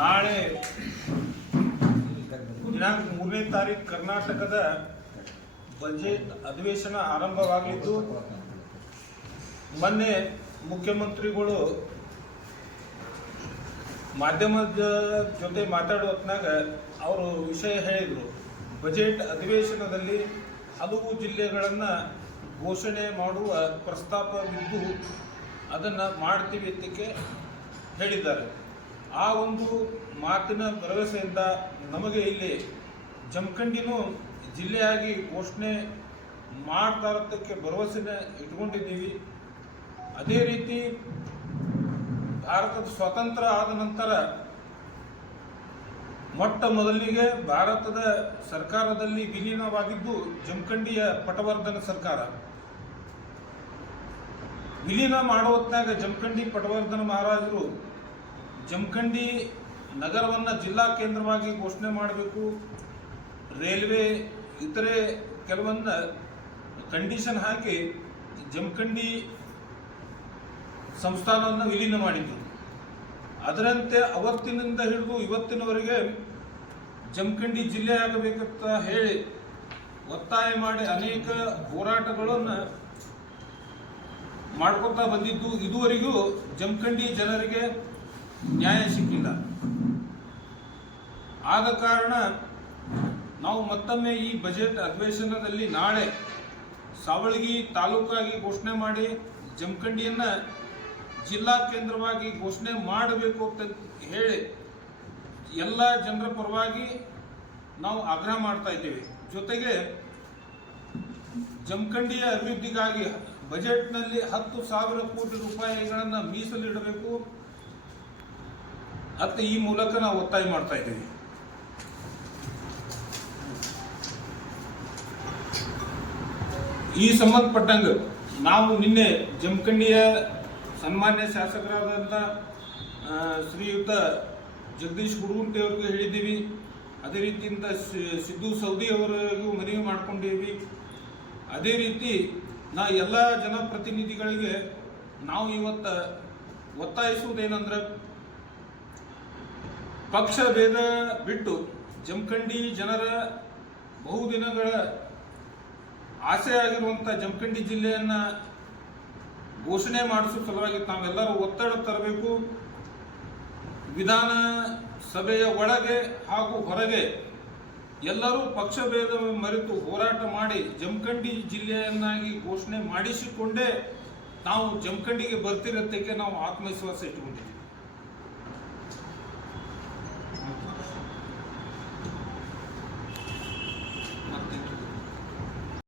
ನಾಳೆ ದಿನಾಂಕ 3ನೇ ತಾರೀಕು ಕರ್ನಾಟಕದ ಬಜೆಟ್ ಅಧಿವೇಶನ ಆರಂಭವಾಗಲಿದ್ದು, ಮೊನ್ನೆ ಮುಖ್ಯಮಂತ್ರಿಗಳು ಮಾಧ್ಯಮದ ಜೊತೆ ಮಾತಾಡೋ ಹೊತ್ನಾಗ ಅವರು ವಿಷಯ ಹೇಳಿದರು. ಬಜೆಟ್ ಅಧಿವೇಶನದಲ್ಲಿ ಹಲವು ಜಿಲ್ಲೆಗಳನ್ನು ಘೋಷಣೆ ಮಾಡುವ ಪ್ರಸ್ತಾಪವಿದ್ದು ಅದನ್ನು ಮಾಡ್ತೀವಿ ಅಂತಕ್ಕೆ ಹೇಳಿದ್ದಾರೆ. ಆ ಒಂದು ಮಾತಿನ ಭರವಸೆಯಿಂದ ನಮಗೆ ಇಲ್ಲಿ ಜಮಖಂಡಿನೂ ಜಿಲ್ಲೆಯಾಗಿ ಘೋಷಣೆ ಮಾಡ್ತಾ ಇರೋದಕ್ಕೆ ಭರವಸೆನ ಇಟ್ಕೊಂಡಿದ್ದೀವಿ. ಅದೇ ರೀತಿ ಭಾರತದ ಸ್ವಾತಂತ್ರ್ಯ ಆದ ನಂತರ ಮೊಟ್ಟ ಮೊದಲಿಗೆ ಭಾರತದ ಸರ್ಕಾರದಲ್ಲಿ ವಿಲೀನವಾಗಿದ್ದು ಜಮಖಂಡಿಯ ಪಟವರ್ಧನ ಸರ್ಕಾರ. ವಿಲೀನ ಮಾಡೋ ಹೊತ್ನಾಗ ಜಮಖಂಡಿ ಪಟವರ್ಧನ ಮಹಾರಾಜರು ಜಮಖಂಡಿ ನಗರವನ್ನು ಜಿಲ್ಲಾ ಕೇಂದ್ರವಾಗಿ ಘೋಷಣೆ ಮಾಡಬೇಕು, ರೈಲ್ವೆ ಇತರೆ ಕೆಲವೊಂದು ಕಂಡೀಷನ್ ಹಾಕಿ ಜಮಖಂಡಿ ಸಂಸ್ಥಾನವನ್ನು ವಿಲೀನ ಮಾಡಿದ್ರು. ಅದರಂತೆ ಅವತ್ತಿನಿಂದ ಹಿಡಿದು ಇವತ್ತಿನವರೆಗೆ ಜಮಖಂಡಿ ಜಿಲ್ಲೆ ಆಗಬೇಕಂತ ಹೇಳಿ ಒತ್ತಾಯ ಮಾಡಿ ಅನೇಕ ಹೋರಾಟಗಳನ್ನು ಮಾಡ್ಕೊತಾ ಬಂದಿದ್ದು ಇದುವರೆಗೂ ಜಮಖಂಡಿ ಜನರಿಗೆ ನ್ಯಾಯ ಸಿಕ್ಕಿಲ್ಲ. ಆದ ಕಾರಣ ನಾವು ಮತ್ತೊಮ್ಮೆ ಈ ಬಜೆಟ್ ಅಧಿವೇಶನದಲ್ಲಿ ನಾಳೆ ಸಾವಳಗಿ ತಾಲೂಕಾಗಿ ಘೋಷಣೆ ಮಾಡಿ ಜಮಖಂಡಿಯನ್ನು ಜಿಲ್ಲಾ ಕೇಂದ್ರವಾಗಿ ಘೋಷಣೆ ಮಾಡಬೇಕು ಅಂತ ಹೇಳಿ ಎಲ್ಲ ಜನರ ಪರವಾಗಿ ನಾವು ಆಗ್ರಹ ಮಾಡ್ತಾ ಇದ್ದೇವೆ. ಜೊತೆಗೆ ಜಮಖಂಡಿಯ ಅಭಿವೃದ್ಧಿಗಾಗಿ ಬಜೆಟ್ನಲ್ಲಿ 10,000 ಕೋಟಿ ರೂಪಾಯಿಗಳನ್ನು ಮೀಸಲಿಡಬೇಕು ಅಂತ ಈ ಮೂಲಕ ನಾವು ಒತ್ತಾಯ ಮಾಡ್ತಾ ಇದ್ದೇವೆ. ಈ ಸಂಬಂಧಪಟ್ಟಂಗೆ ನಾವು ನಿನ್ನೆ ಜಮಖಂಡಿಯ ಸನ್ಮಾನ್ಯ ಶಾಸಕರಾದಂಥ ಶ್ರೀಯುತ ಜಗದೀಶ್ ಗುಡುಗುಂಟೆ ಅವರಿಗೂ ಹೇಳಿದ್ದೀವಿ. ಅದೇ ರೀತಿಯಿಂದ ಸಿದ್ದು ಸೌದಿ ಅವರಿಗೂ ಮನವಿ ಮಾಡ್ಕೊಂಡಿದ್ದೀವಿ. ಅದೇ ರೀತಿ ಎಲ್ಲ ಜನಪ್ರತಿನಿಧಿಗಳಿಗೆ ನಾವು ಇವತ್ತು ಒತ್ತಾಯಿಸುವುದೇನೆಂದ್ರೆ, ಪಕ್ಷ ಭೇದ ಬಿಟ್ಟು ಜಮಖಂಡಿ ಜನರ ಬಹುದಿನಗಳ ಆಸೆ ಆಗಿರುವಂಥ ಜಮಖಂಡಿ ಜಿಲ್ಲೆಯನ್ನು ಘೋಷಣೆ ಮಾಡಿಸೋ ಸಲುವಾಗಿ ತಾವೆಲ್ಲರೂ ಒತ್ತಡ ತರಬೇಕು. ವಿಧಾನಸಭೆಯ ಒಳಗೆ ಹಾಗೂ ಹೊರಗೆ ಎಲ್ಲರೂ ಪಕ್ಷಭೇದ ಮರೆತು ಹೋರಾಟ ಮಾಡಿ ಜಮಖಂಡಿ ಜಿಲ್ಲೆಯನ್ನಾಗಿ ಘೋಷಣೆ ಮಾಡಿಸಿಕೊಂಡೇ ನಾವು ಜಮಖಂಡಿಗೆ ಬರ್ತಿರತ್ತಕ್ಕೆ ನಾವು ಆತ್ಮವಿಶ್ವಾಸ ಇಟ್ಟುಕೊಂಡಿದ್ದೀವಿ.